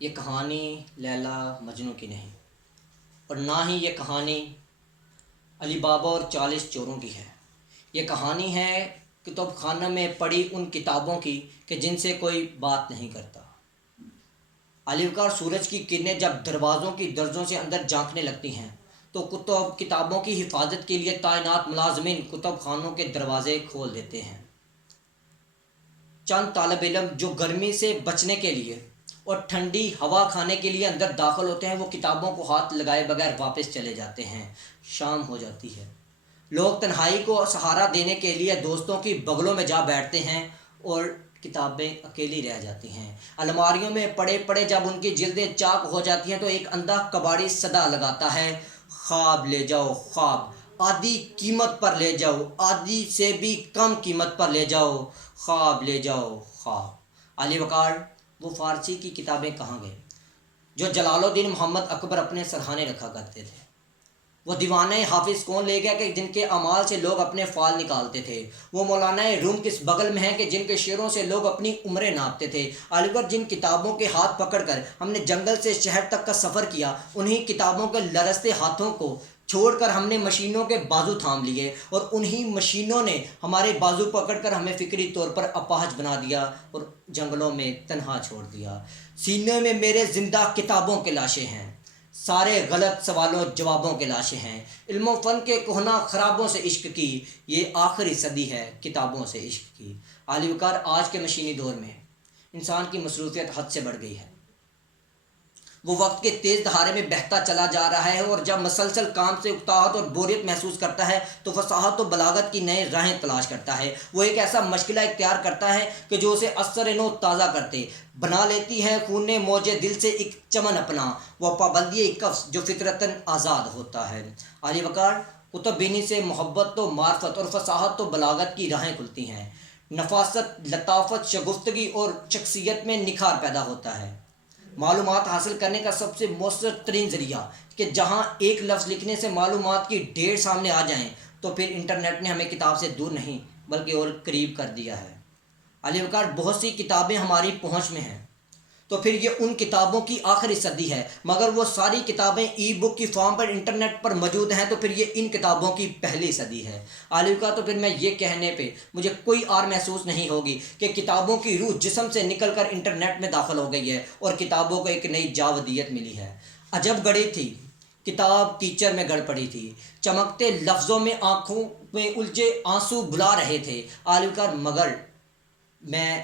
یہ کہانی لیلا مجنوں کی نہیں، اور نہ ہی یہ کہانی علی بابا اور 40 چوروں کی ہے۔ یہ کہانی ہے کتب خانہ میں پڑھی ان کتابوں کی کہ جن سے کوئی بات نہیں کرتا۔ علی وقار سورج کی کرنیں جب دروازوں کی درزوں سے اندر جھانکنے لگتی ہیں تو کتابوں کی حفاظت کے لیے تعینات ملازمین کتب خانوں کے دروازے کھول دیتے ہیں۔ چند طالب علم جو گرمی سے بچنے کے لیے اور ٹھنڈی ہوا کھانے کے لیے اندر داخل ہوتے ہیں، وہ کتابوں کو ہاتھ لگائے بغیر واپس چلے جاتے ہیں۔ شام ہو جاتی ہے، لوگ تنہائی کو سہارا دینے کے لیے دوستوں کی بغلوں میں جا بیٹھتے ہیں اور کتابیں اکیلی رہ جاتی ہیں۔ الماریوں میں پڑے پڑے جب ان کی جلدیں چاک ہو جاتی ہیں تو ایک اندھا کباڑی صدا لگاتا ہے، خواب لے جاؤ خواب، آدھی قیمت پر لے جاؤ، آدھی سے بھی کم قیمت پر لے جاؤ، خواب لے جاؤ خواب۔ علی وقار وہ فارسی کی کتابیں کہاں گئے جو جلال الدین محمد اکبر اپنے سرہانے رکھا کرتے تھے؟ وہ دیوانہ حافظ کون لے گیا کہ جن کے اعمال سے لوگ اپنے فال نکالتے تھے؟ وہ مولانا روم کس بغل میں ہیں کہ جن کے شعروں سے لوگ اپنی عمریں ناپتے تھے؟ علی گڑھ جن کتابوں کے ہاتھ پکڑ کر ہم نے جنگل سے شہر تک کا سفر کیا، انہی کتابوں کے لرزتے ہاتھوں کو چھوڑ کر ہم نے مشینوں کے بازو تھام لیے، اور انہی مشینوں نے ہمارے بازو پکڑ کر ہمیں فکری طور پر اپاہج بنا دیا اور جنگلوں میں تنہا چھوڑ دیا۔ سینے میں میرے زندہ کتابوں کے لاشیں ہیں، سارے غلط سوالوں جوابوں کے لاشیں ہیں، علم و فن کے کہنہ خرابوں سے عشق کی، یہ آخری صدی ہے کتابوں سے عشق کی۔ علی وقار آج کے مشینی دور میں انسان کی مصروفیت حد سے بڑھ گئی ہے۔ وہ وقت کے تیز دھارے میں بہتا چلا جا رہا ہے، اور جب مسلسل کام سے اکتاہٹ اور بوریت محسوس کرتا ہے تو فصاحت و بلاغت کی نئے راہیں تلاش کرتا ہے۔ وہ ایک ایسا مشغلہ اختیار کرتا ہے کہ جو اسے اثر نو تازہ کرتے بنا لیتی ہے خون موج دل سے ایک چمن اپنا، وہ پابندی قفس جو فطرتاً آزاد ہوتا ہے۔ علی وقار کتب بینی سے محبت و معرفت اور فصاحت و بلاغت کی راہیں کھلتی ہیں، نفاست، لطافت، شگفتگی اور شخصیت میں نکھار پیدا ہوتا ہے۔ معلومات حاصل کرنے کا سب سے مؤثر ترین ذریعہ کہ جہاں ایک لفظ لکھنے سے معلومات کی ڈھیر سامنے آ جائیں، تو پھر انٹرنیٹ نے ہمیں کتاب سے دور نہیں بلکہ اور قریب کر دیا ہے۔ علی وقار بہت سی کتابیں ہماری پہنچ میں ہیں تو پھر یہ ان کتابوں کی آخری صدی ہے، مگر وہ ساری کتابیں ای بک کی فارم پر انٹرنیٹ پر موجود ہیں تو پھر یہ ان کتابوں کی پہلی صدی ہے۔ علی وقار تو پھر میں یہ کہنے پہ مجھے کوئی آر محسوس نہیں ہوگی کہ کتابوں کی روح جسم سے نکل کر انٹرنیٹ میں داخل ہو گئی ہے اور کتابوں کو ایک نئی جاودیت ملی ہے۔ عجب گڑی تھی کتاب کیچڑ میں گڑ پڑی تھی، چمکتے لفظوں میں آنکھوں میں الجھے آنسو بلا رہے تھے۔ علی وقار مگر میں